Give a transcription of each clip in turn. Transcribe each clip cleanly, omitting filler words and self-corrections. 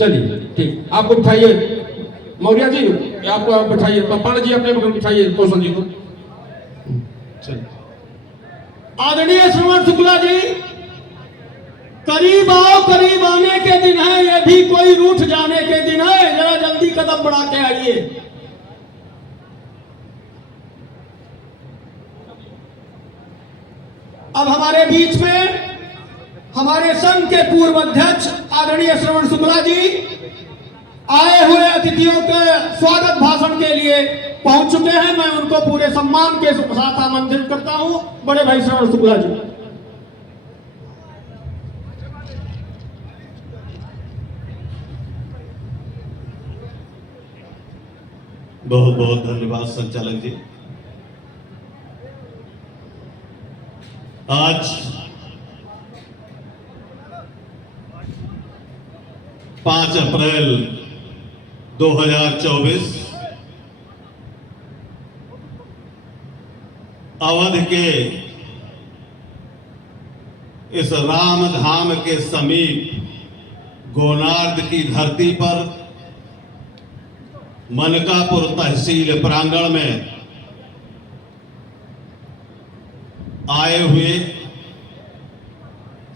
चलिए ठीक, आपको बिठाइए मौर्य जी, आपको आप बिठाइए, पांडे जी अपने बगल बिठाइए कौशल जी को। चलिए आदरणीय श्रवण शुक्ला जी, करीब आओ, करीब आने के दिन है, ये भी कोई रूठ जाने के दिन है, जरा जल्दी कदम बढ़ा के आइए। अब हमारे बीच में हमारे संघ के पूर्व अध्यक्ष आदरणीय श्रवण शुक्ला जी आए हुए अतिथियों के स्वागत भाषण के लिए पहुंच चुके हैं। मैं उनको पूरे सम्मान के साथ आमंत्रित करता हूं। बड़े भाई श्रवण शुक्ला जी। बहुत बहुत धन्यवाद संचालक जी। आज 5 अप्रैल 2024 अवध के इस राम धाम के समीप गोनार्द की धरती पर मनकापुर तहसील प्रांगण में आए हुए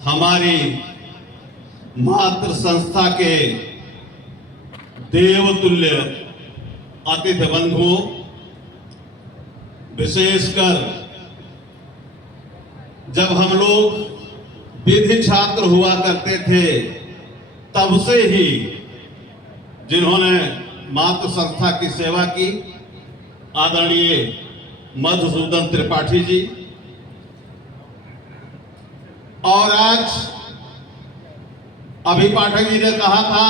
हमारी मातृ संस्था के देवतुल्य अतिथि बंधुओं, विशेषकर जब हम लोग विधि छात्र हुआ करते थे तब से ही जिन्होंने मातृ संस्था की सेवा की, आदरणीय मधुसूदन त्रिपाठी जी, और आज अभी पाठक जी ने कहा था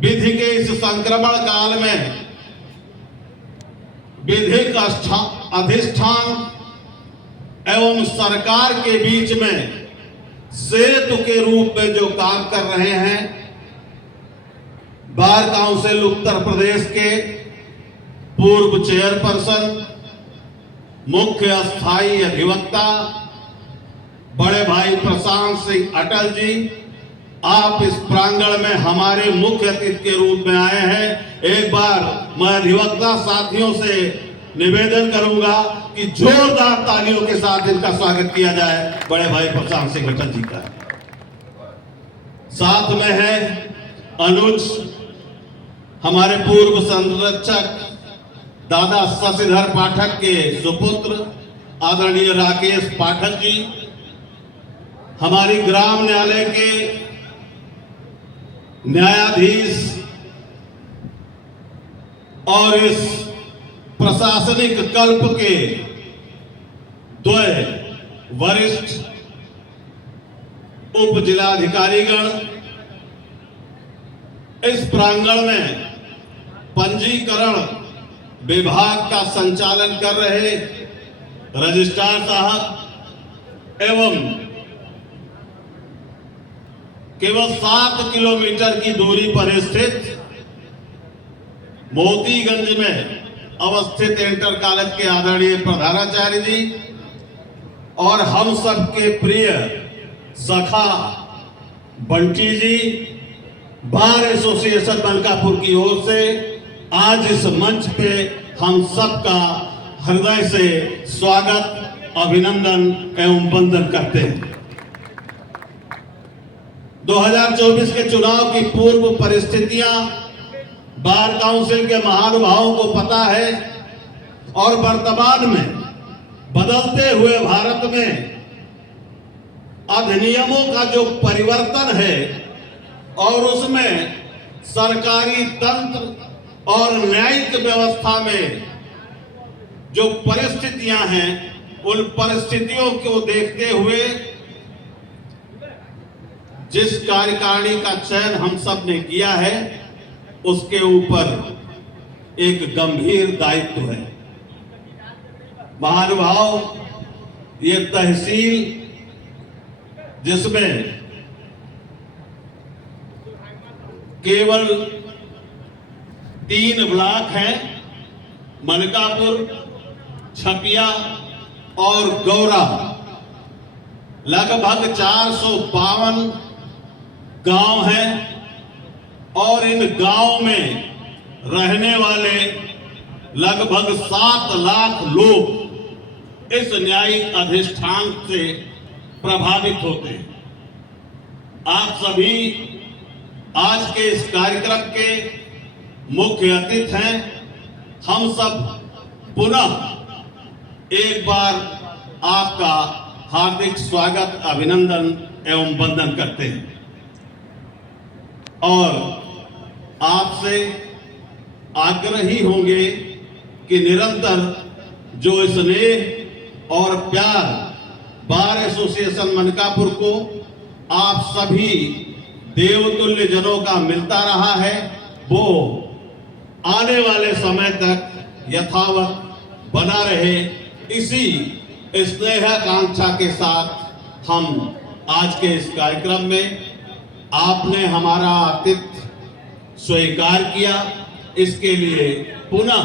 विधि के इस संक्रमण काल में विधिक अधिष्ठान एवं सरकार के बीच में सेतु के रूप में जो काम कर रहे हैं, बार काउंसिल उत्तर प्रदेश के पूर्व चेयरपर्सन, मुख्य अस्थायी अधिवक्ता बड़े भाई प्रशांत सिंह अटल जी, आप इस प्रांगण में हमारे मुख्य अतिथि के रूप में आए हैं। एक बार मैं अधिवक्ता साथियों से निवेदन करूंगा कि जोरदार तालियों के साथ इनका स्वागत किया जाए, बड़े भाई प्रशांत सिंह अटल जी का। साथ में है अनुज, हमारे पूर्व संरक्षक दादा शशिधर पाठक के सुपुत्र आदरणीय राकेश पाठक जी, हमारी ग्राम न्यायालय के न्यायाधीश और इस प्रशासनिक कल्प के द्वय वरिष्ठ उप जिलाधिकारीगण, इस प्रांगण में पंजीकरण विभाग का संचालन कर रहे रजिस्ट्रार साहब एवं केवल 7 किलोमीटर की दूरी पर स्थित मोतीगंज में अवस्थित इंटर कॉलेज के आदरणीय प्रधानाचार्य जी और हम सब के प्रिय सखा बंटी जी, बार एसोसिएशन मलकापुर की ओर से आज इस मंच पे हम सबका हृदय से स्वागत, अभिनंदन एवं वंदन करते हैं। 2024 के चुनाव की पूर्व परिस्थितियां बार काउंसिल के महानुभावों को पता है और वर्तमान में बदलते हुए भारत में अधिनियमों का जो परिवर्तन है और उसमें सरकारी तंत्र और न्यायिक व्यवस्था में जो परिस्थितियां हैं, उन परिस्थितियों को देखते हुए जिस कार्यकारिणी का चयन हम सब ने किया है, उसके ऊपर एक गंभीर दायित्व है। महानुभाव, ये तहसील जिसमें केवल 3 ब्लॉक हैं, मनकापुर, छपिया और गौरा, लगभग 452 गांव हैं और इन गांव में रहने वाले लगभग 7 लाख लोग इस न्यायिक अधिष्ठान से प्रभावित होते हैं। आप सभी आज के इस कार्यक्रम के मुख्य अतिथि हैं। हम सब पुनः एक बार आपका हार्दिक स्वागत, अभिनंदन एवं वंदन करते हैं और आपसे आग्रही होंगे कि निरंतर जो स्नेह और प्यार बार एसोसिएशन मनकापुर को आप सभी देवतुल्य जनों का मिलता रहा है, वो आने वाले समय तक यथावत बना रहे। इसी स्नेहाकांक्षा के साथ हम आज के इस कार्यक्रम में आपने हमारा आतिथ्य स्वीकार किया, इसके लिए पुनः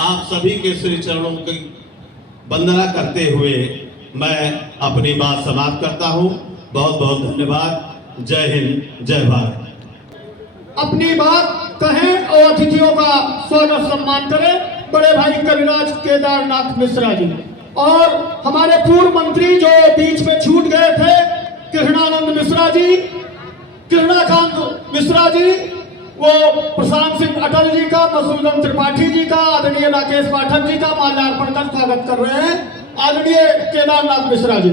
आप सभी के श्री चरणों की वंदना करते हुए मैं अपनी बात समाप्त करता हूं। बहुत बहुत धन्यवाद। जय हिंद, जय भारत। अपनी बात कहें और अतिथियों का स्वागत सम्मान करें बड़े भाई कविराज केदारनाथ मिश्रा जी और हमारे पूर्व मंत्री जो बीच में छूट गए थे, कृष्णानंद मिश्रा जी, कृष्णाकांत मिश्रा जी, वो प्रशांत सिंह अटल जी का, मसूदन त्रिपाठी जी का, आदरणीय राकेश पाठक जी का माल्यार्पण कर स्वागत कर रहे हैं। आदरणीय केदारनाथ मिश्रा जी।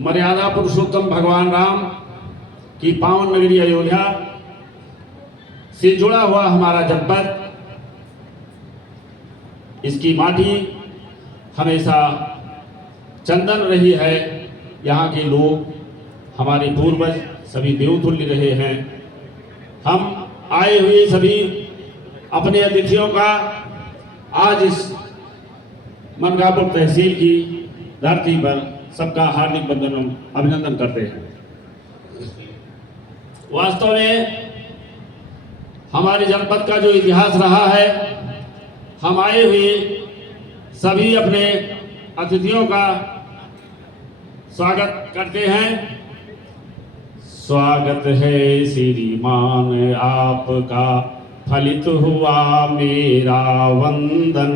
मर्यादा पुरुषोत्तम भगवान राम की पावन नगरी अयोध्या से जुड़ा हुआ हमारा जनपद, इसकी माटी हमेशा चंदन रही है। यहाँ के लोग, हमारे पूर्वज सभी देवतुल्य रहे हैं। हम आए हुए सभी अपने अतिथियों का आज इस मनकापुर तहसील की धरती पर सबका हार्दिक वंदन अभिनंदन करते हैं। वास्तव में हमारे जनपद का जो इतिहास रहा है, हम आए हुए सभी अपने अतिथियों का स्वागत करते हैं। स्वागत है श्रीमान आपका, फलित हुआ मेरा वंदन,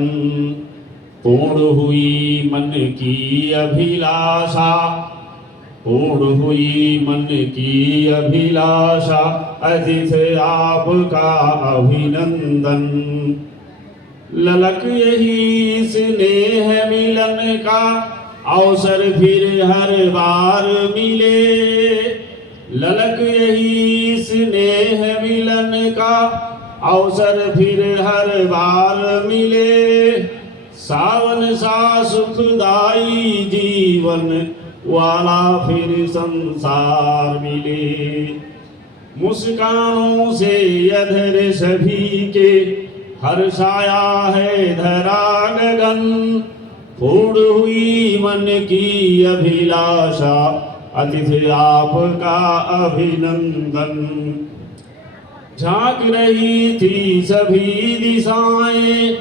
पूर्ण हुई मन की अभिलाषा, पूर्ण हुई मन की अभिलाषा, अतिथि आपका अभिनंदन। ललक यही स्नेह मिलन का अवसर फिर हर बार मिले, ललक यही स्नेह मिलन का अवसर फिर हर बार मिले। सावन सा सुखदाई जीवन वाला फिर संसार मिले। मुस्कानों से अधर सभी के हर्षाया है धरा गगन, पूर्ण हुई मन की अभिलाषा, अतिथि आपका अभिनंदन। झांक रही थी सभी दिशाएं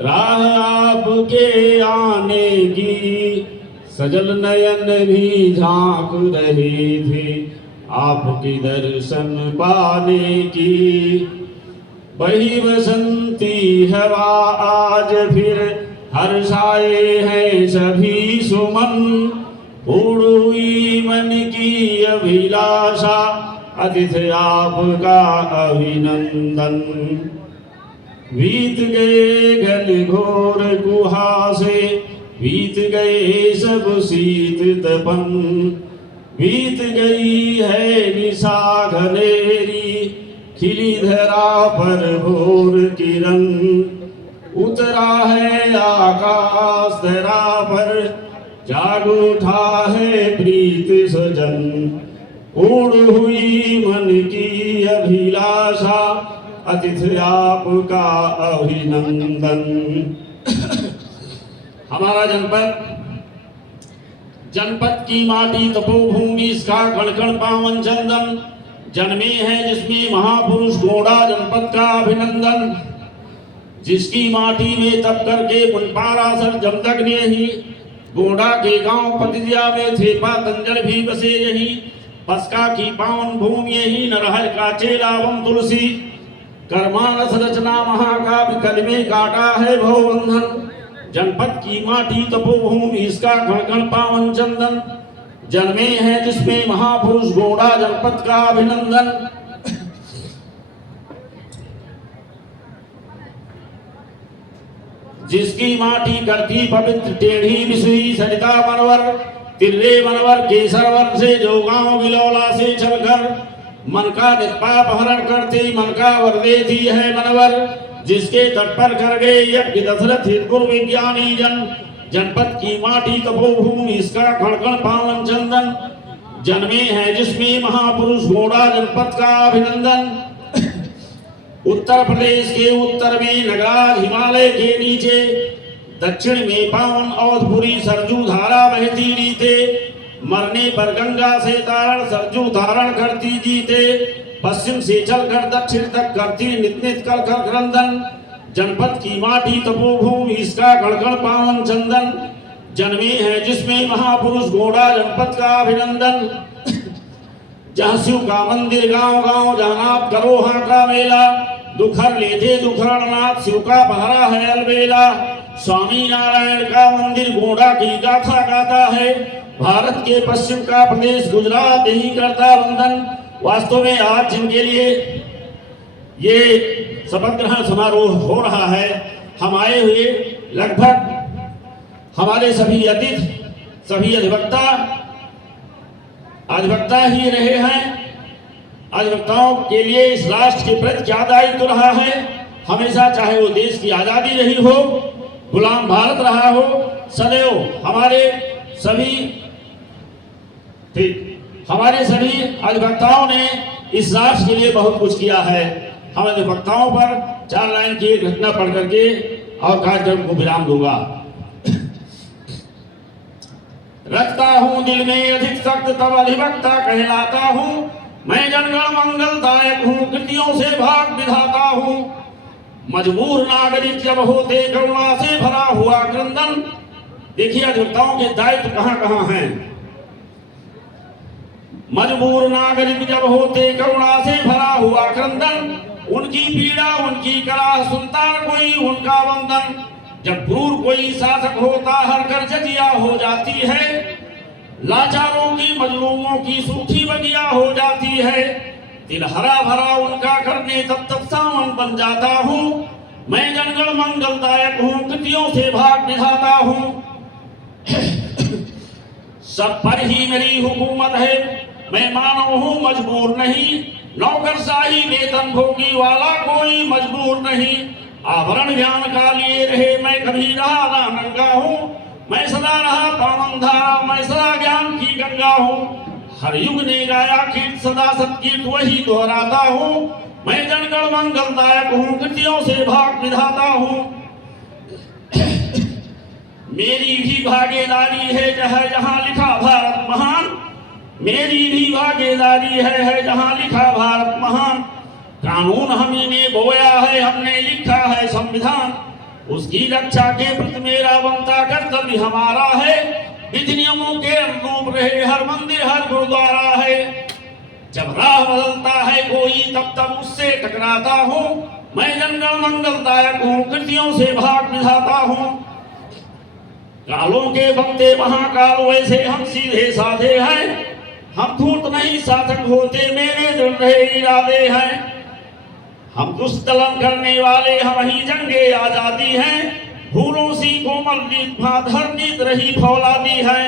राह आपके आने की, सजल नयन भी झांक रहे थे आपके दर्शन पाने की। वही बसंती हवा आज फिर हर्षाए हैं सभी सुमन, पूर्ण हुई मन की अभिलाषा, अतिथि आपका अभिनंदन। बीत गए घन घोर कुहासे, बीत गए सब शीत तपन, बीत गई है निशा घनेरी, खिली धरा पर भोर किरण। उतरा है आकाश धरा पर, जाग उठा है प्रीत सजन, पूर्ण हुई मन की अभिलाषा, अतिथि आपका अभिनंदन। हमारा जनपद की माटी तपोभूमि, इसका कण कण पावन चंदन, जन्मे है जिसमें महापुरुष गोड़ा जनपद का अभिनंदन। जिसकी माटी में तप करके मुनपाराशर जमदग्नि ही गोंडा के गांव पतिया में थे पातंजल भी बसे यही, पसका की पावन भूमि यही, नरहर का चेला बम तुलसी, कर्मानस रचना महाकाव्य कलमे काटा है भवबंधन, जनपद की माटी तपोभूमि इसका कण कण पावन चंदन, जन्मे हैं जिसमें महापुरुष गोंडा जनपद का अभिनंदन। जिसकी माटी करती पवित्र टेढ़ी बिसुई सरिता मनवर, तिर्रे मनवर केसरवर से जो गांव बिलौला से चलकर, मन का पाप हरण करते मन का वर देती है मनवर, जिसके तट पर कर गए यज्ञ दशरथ हितपुर विज्ञानी जन, जनपद की माटी तपोभूमि इसका कण कण पावन चंदन, जन्मे हैं जिसमें महापुरुष गोंडा जनपद का अभिनंदन। उत्तर प्रदेश के उत्तर में नगराज हिमालय के नीचे, दक्षिण में पावन अवधपुरी सरजू धारा बहती रीते, मरने पर गंगा से तारण सरजू धारण करती जीते, पश्चिम से चलकर दक्षिण तक करती नित नित कल कल क्रंदन, जनपद की माटी तपोभूमि इसका गणगण पावन चंदन, जन्मे हैं जिसमें महापुरुष गोंडा जनपद का अभिनंदन। जहाँ शिव का मंदिर गांव गांव, जहाँ नाथ करोहा का मेला, दुखर लेते दुखरनाथ शिव का पहरा है अलबेला, स्वामी नारायण का मंदिर गोंडा की गाथा गाता है, भारत के पश्चिम का प्रदेश गुजरात यही करता वंदन। वास्तव में आज जिनके लिए ये शपथ ग्रहण समारोह हो रहा है, हम आए हुए लगभग हमारे सभी अतिथि सभी अधिवक्ता ही रहे हैं। अधिवक्ताओं के लिए इस राष्ट्र के प्रति क्या दायित्व रहा है, हमेशा चाहे वो देश की आजादी रही हो, गुलाम भारत रहा हो, सदैव हमारे सभी अधिवक्ताओं ने इस राष्ट्र के लिए बहुत कुछ किया है। हम अधिवक्ताओं पर 4 लाइन की एक घटना पढ़ करके और कार्यक्रम को विराम दूंगा। रखता हूँ दिल में अधिक सख्त तब अधिवक्ता कहलाता हूँ, मैं जनगण मंगलदायक हूँ कृतियों से भाग विधाता हूँ, मजबूर नागरिक जब होते करुणा से भरा हुआ क्रंदन। देखिए अधिवक्ताओं के दायित्व कहाँ कहाँ हैं। मजबूर नागरिक जब होते करुणा से भरा हुआ क्रंदन, उनकी पीड़ा उनकी कराह सुनता कोई उनका वंदन, जब क्रूर कोई शासक होता हर कर जजिया हो जाती है, लाचारों की मजलूमों की सूखी बगिया हो जाती है, दिल हरा भरा उनका करने तब तक सावन बन जाता हूँ, मैं जनगण मंगलदायक हूँ कृतियों से भाग विधाता हूँ। सब पर ही मेरी हुकूमत है, मैं मानव हूँ मजबूर नहीं, नौकरशाही वेतन भोगी वाला कोई मजबूर नहीं, आवरण ज्ञान का लिए रहे मैं कभी रहा ना नंगा हूँ, मैं सदा रहा पावन धारा मैं सदा ज्ञान की गंगा हूँ, हर युग ने गाया कीर्त सदा सत्कीर्त वही दोहराता हूँ, मैं जनगण मंगलदायक हूँ कृतियों से भाग विधाता हूँ। मेरी भी भागीदारी है जहाँ लिखा भारत महान, मेरी भी भागीदारी है जहाँ लिखा भारत महान, कानून हमने बोया है हमने लिखा है संविधान, उसकी रक्षा के प्रति मेरा बनता कर्तव्य हमारा है, विधि नियमों के अनुरूप रहे हर मंदिर हर गुरुद्वारा है, जब राह बदलता है कोई तब तब उससे टकराता हूँ, मैं जनगण मंगलदायक हूँ कृतियों से भाग विधाता हूँ। कालों के बंदे महाकाल वैसे हम सीधे साधे हैं, हम धूर्त नहीं शासक होते मेरे दृढ़ रहे इरादे हैं, हम दुष्कर्म करने वाले हम ही जंगे आजादी हैं, भूलों सी कोमल नीत भाधर नीत रही फौलादी है,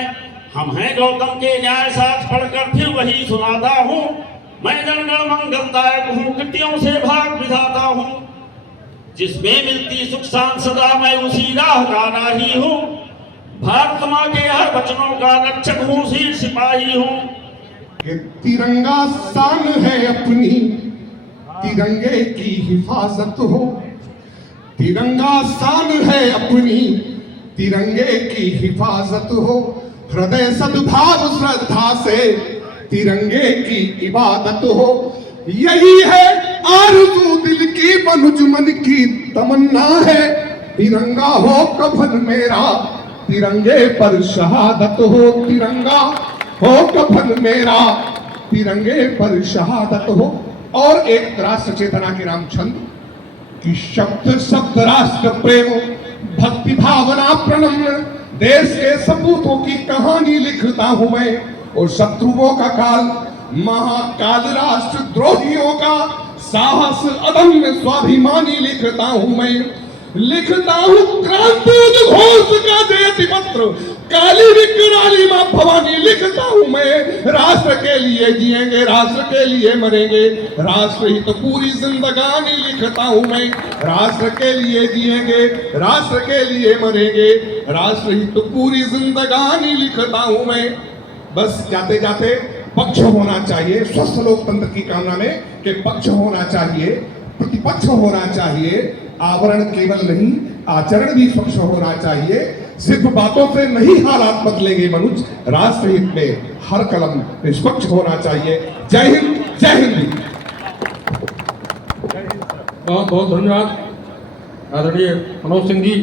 हम हैं गौतम के न्याय साथ पढ़कर फिर वही सुनाता हूँ, मैं जनगण मंगलदायक हूँ कृतियों से भाग विधाता हूँ, जिसमें मिलती सुख शांति सदा मैं उसी राह का राही हूँ, भारत माँ के हर वचनों का रक्षक हूँ शीर सिपाही हूँ। ये तिरंगा शान है अपनी तिरंगे की हिफाजत हो, तिरंगा शान है अपनी तिरंगे की हिफाजत हो, हृदय सद्भाव श्रद्धा से तिरंगे की इबादत हो, यही है आरज़ू दिल की मनुज मन की तमन्ना है, तिरंगा हो कफन मेरा तिरंगे पर शहादत हो, तिरंगा हो कफन मेरा, तिरंगे पर शहादत हो। और एक राष्ट्र चेतना के रामचंद्र कि शब्द शब्द राष्ट्र प्रेम, भक्ति भावना प्रणम्य, देश के सपूतों की कहानी लिखता हूं मैं। और शत्रुओं का काल, महाकाल, राष्ट्र द्रोहियों का साहस अदम्य, स्वाभिमानी लिखता हूं मैं। लिखता हूं क्रांति उद्घोष का जयति पत्र, काली विकराली मां भवानी लिखता हूं मैं। राष्ट्र के लिए जिएंगे, राष्ट्र के लिए मरेंगे, राष्ट्र ही तो पूरी जिंदगानी लिखता हूं मैं। राष्ट्र के लिए जिएंगे, राष्ट्र के लिए मरेंगे, राष्ट्र ही तो पूरी जिंदगानी लिखता हूं मैं। बस जाते जाते पक्ष होना चाहिए, स्वस्थ लोकतंत्र की कामना में कि पक्ष होना चाहिए, प्रतिपक्ष होना चाहिए, आवरण केवल नहीं आचरण भी स्वच्छ होना चाहिए। सिर्फ बातों से नहीं हालात बदलेंगे मनुष्य, राष्ट्र हित में हर कलम निष्पक्ष होना चाहिए। जय हिंद, जय हिंद। बहुत बहुत धन्यवाद आदरणीय मनोज सिंह जी,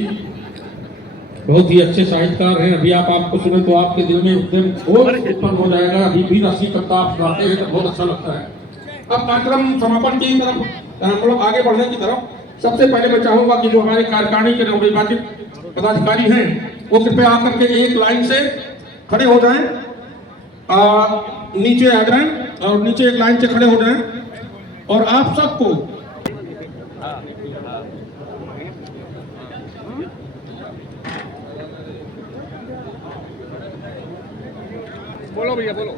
बहुत ही अच्छे साहित्यकार हैं। अभी आपको सुने तो आपके दिल में उद्यम और उत्पन्न हो जाएगा। अभी भी रसी करता आप सुनाते हैं तो बहुत अच्छा लगता है। अब कार्यक्रम समापन की तरफ हम लोग आगे बढ़ने की तरफ, सबसे पहले मैं चाहूंगा कि जो हमारे कार्यकारिणी के नवनिर्वाचित पदाधिकारी हैं वो कृपया आकर के एक लाइन से खड़े हो जाएं, नीचे आ जाएं और नीचे एक लाइन से खड़े हो जाएं। और आप सबको बोलो भैया बोलो।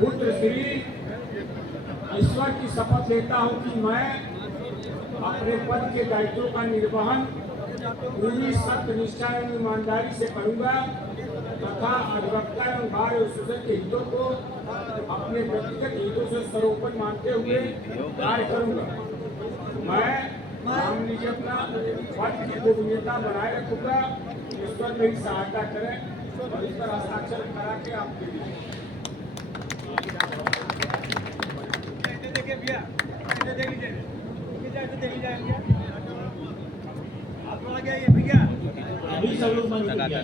पुत्र श्री ईश्वर की शपथ लेता हूं कि मैं अपने पद के दायित्वों का निर्वहन पूरी सत्य, निष्ठा एवं ईमानदारी से करूंगा तथा अधिवक्ता एवं भार एवं शोषक के हितों को अपने व्यक्तिगत हितों से सर्वोपरि मानते हुए कार्य करूंगा। मैं मान लीजिए अपना पद की गोपनीयता बनाए रखूंगा। ईश्वर मेरी सहायता करें और इस पर हस्ताक्षर करा के आप दे दीजिए। अभी सब लोग बंद कर दिया।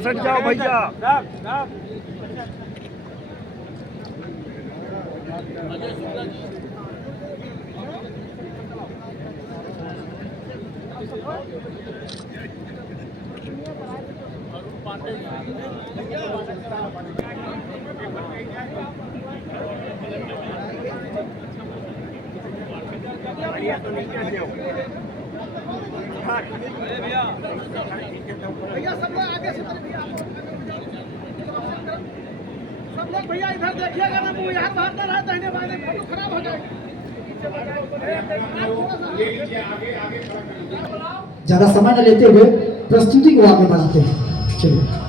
सट जाओ भैया। भैया सब लोग आगे से सब लोग भैया इधर देखिएगा ना, वो यहाँ भागता रहा दाहिने बाएं, फोटो खराब हो जाएगा। ज्यादा समय न लेते हुए प्रस्तुति को आगे बढ़ाते हैं। चलिए।